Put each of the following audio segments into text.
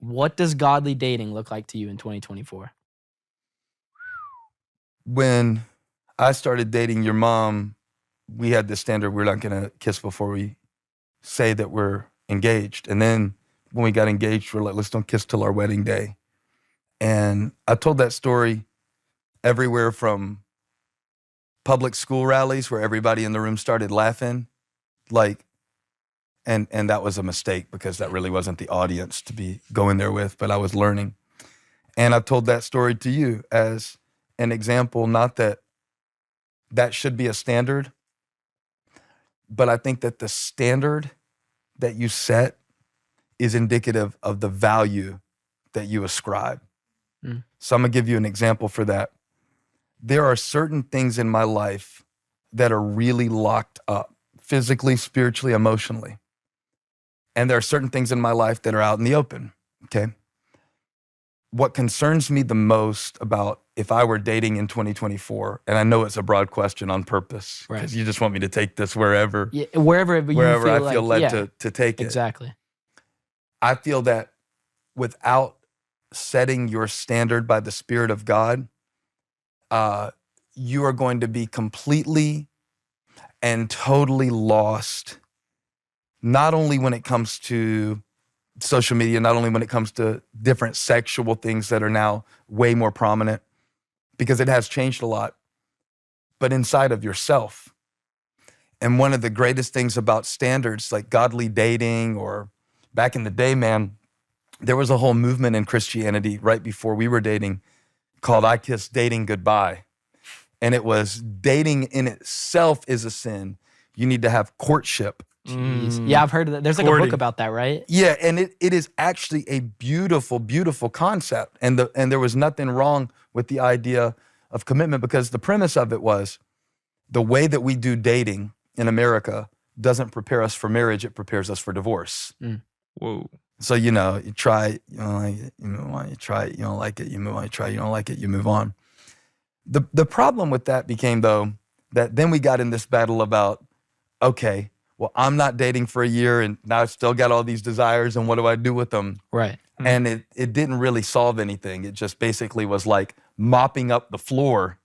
What does godly dating look like to you in 2024? When I started dating your mom, we had this standard, we're not going to kiss before we say that we're engaged. And then when we got engaged, we're like, let's don't kiss till our wedding day. And I told that story everywhere from public school rallies where everybody in the room started laughing, like, and that was a mistake because that really wasn't the audience to be going there with, but I was learning. And I told that story to you as an example, not that that should be a standard, but I think that the standard that you set is indicative of the value that you ascribe. So I'm gonna give you an example for that. There are certain things in my life that are really locked up, physically, spiritually, emotionally. And there are certain things in my life that are out in the open, okay? What concerns me the most about if I were dating in 2024, and I know it's a broad question on purpose, because you just want me to take this wherever I feel led to take it. Exactly. I feel that without setting your standard by the Spirit of God, you are going to be completely and totally lost, not only when it comes to social media, not only when it comes to different sexual things that are now way more prominent, because it has changed a lot, but inside of yourself. And one of the greatest things about standards, like godly dating, or back in the day, man, there was a whole movement in Christianity right before we were dating called I Kiss Dating Goodbye. And it was dating in itself is a sin. You need to have courtship. Jeez. Yeah, I've heard of that. There's like a book about that, right? Yeah, and it is actually a beautiful, beautiful concept. And there was nothing wrong with the idea of commitment, because the premise of it was the way that we do dating in America doesn't prepare us for marriage, it prepares us for divorce. Whoa. So, you try it, you don't like it, you move on, you try it, you don't like it, you move on, you try it, you don't like it, you move on. The problem with that became, though, that then we got in this battle about, okay, well, I'm not dating for a year and now I've still got all these desires, and what do I do with them? Right. And it didn't really solve anything. It just basically was like mopping up the floor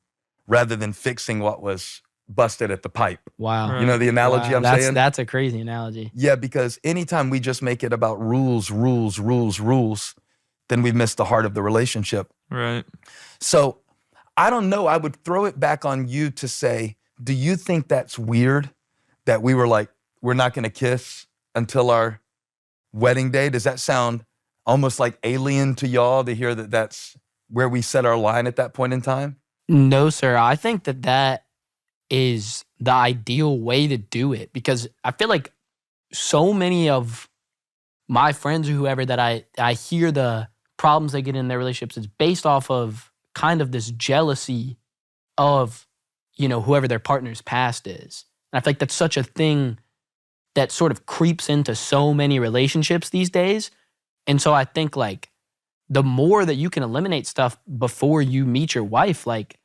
rather than fixing what was busted at the pipe. Wow. You know the analogy I'm saying? That's a crazy analogy. Yeah, because anytime we just make it about rules, then we've missed the heart of the relationship. Right. So I don't know. I would throw it back on you to say, do you think that's weird that we were like, we're not going to kiss until our wedding day? Does that sound almost like alien to y'all to hear that that's where we set our line at that point in time? No, sir. I think that is the ideal way to do it, because I feel like so many of my friends or whoever that I hear the problems they get in their relationships is based off of kind of this jealousy of, whoever their partner's past is. And I feel like that's such a thing that sort of creeps into so many relationships these days. And so I think like the more that you can eliminate stuff before you meet your wife, like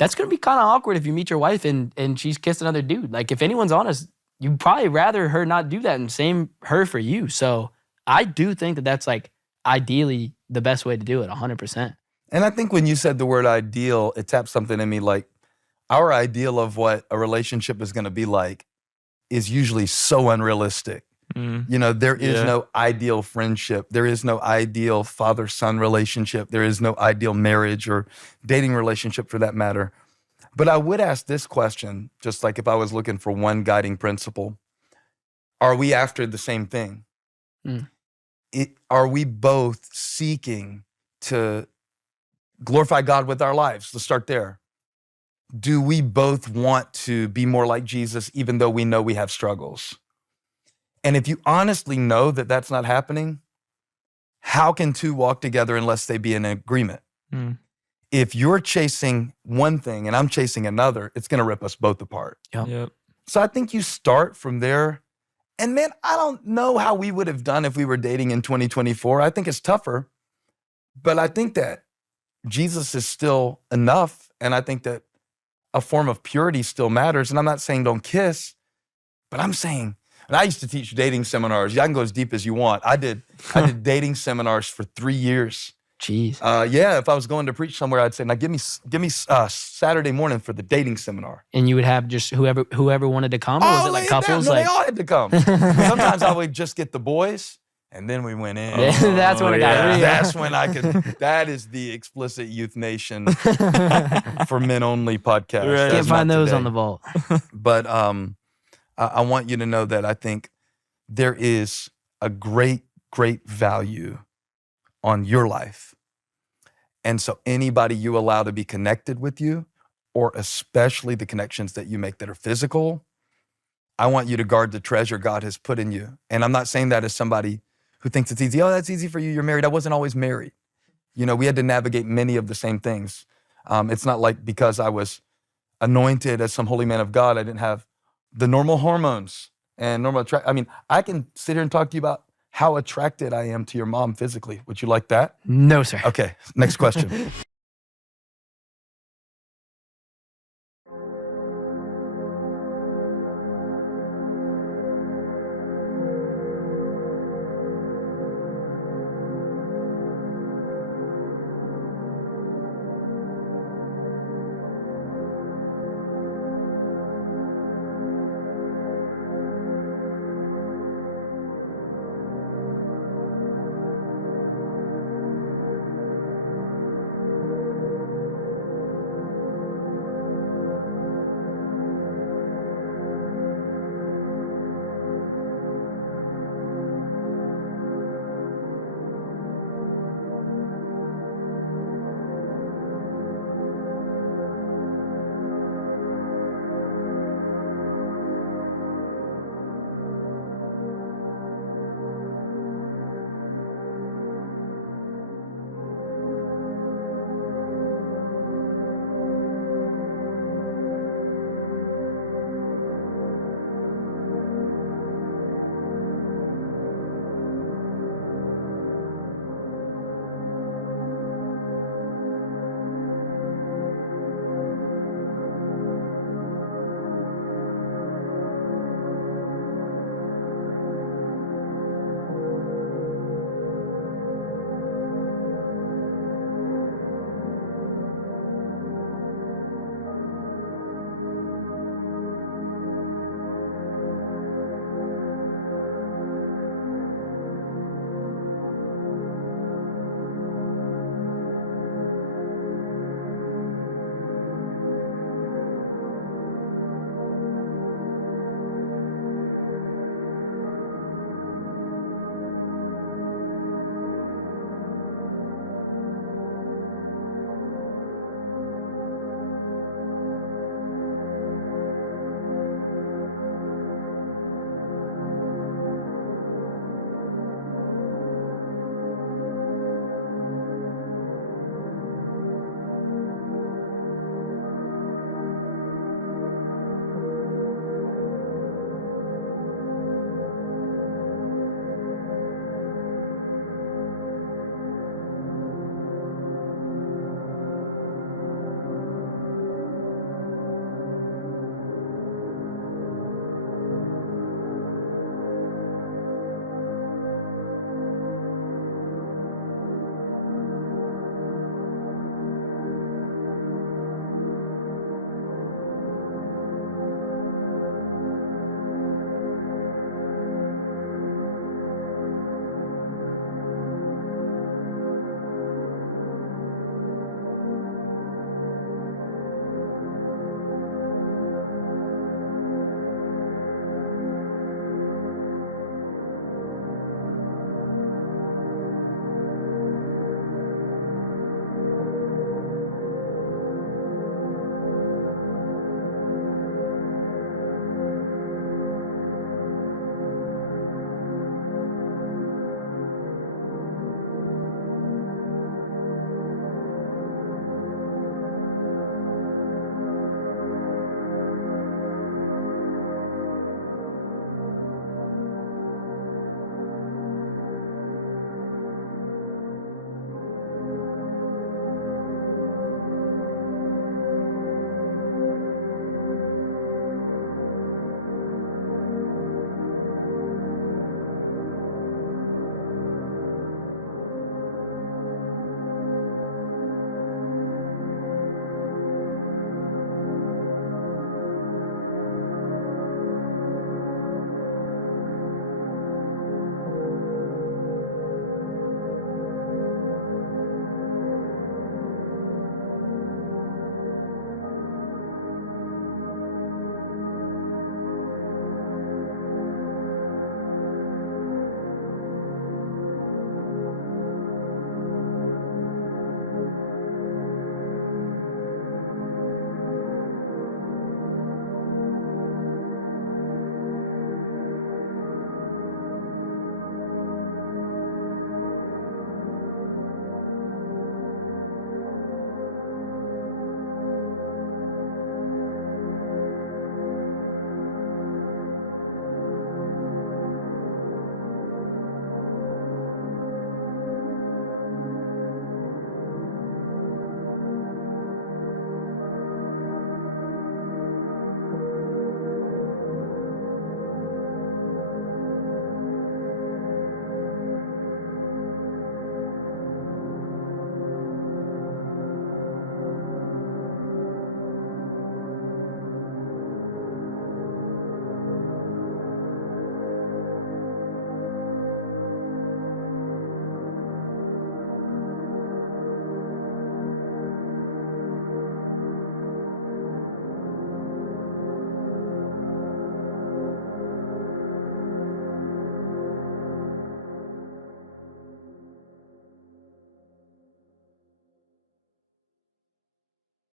that's going to be kind of awkward if you meet your wife and she's kissed another dude. Like if anyone's honest, you'd probably rather her not do that, and same her for you. So I do think that that's like ideally the best way to do it, 100%. And I think when you said the word ideal, it tapped something in me. Like our ideal of what a relationship is going to be like is usually so unrealistic. There is no ideal friendship. There is no ideal father-son relationship. There is no ideal marriage or dating relationship for that matter. But I would ask this question, just like if I was looking for one guiding principle, are we after the same thing? Are we both seeking to glorify God with our lives? Let's start there. Do we both want to be more like Jesus, even though we know we have struggles? And if you honestly know that that's not happening, how can two walk together unless they be in agreement? If you're chasing one thing and I'm chasing another, it's going to rip us both apart. Yep. So I think you start from there. And man, I don't know how we would have done if we were dating in 2024. I think it's tougher, but I think that Jesus is still enough. And I think that a form of purity still matters. And I'm not saying don't kiss, but I'm saying And I used to teach dating seminars. I can go as deep as you want. I did dating seminars for 3 years. Jeez. Yeah, if I was going to preach somewhere, I'd say, now give me Saturday morning for the dating seminar. And you would have just whoever wanted to come, or was it like couples? No, they all had to come. Sometimes I would just get the boys, and then we went in. Yeah, that's when it got real. That's when I could. That is the explicit Youth Nation for men only podcast. Right. Can't find those on the vault. But I want you to know that I think there is a great, great value on your life. And so anybody you allow to be connected with you, or especially the connections that you make that are physical, I want you to guard the treasure God has put in you. And I'm not saying that as somebody who thinks it's easy. Oh, that's easy for you. You're married. I wasn't always married. You know, we had to navigate many of the same things. It's not like because I was anointed as some holy man of God, I didn't have the normal hormones and normal I mean, I can sit here and talk to you about how attracted I am to your mom physically. Would you like that? No, sir. Okay, next question.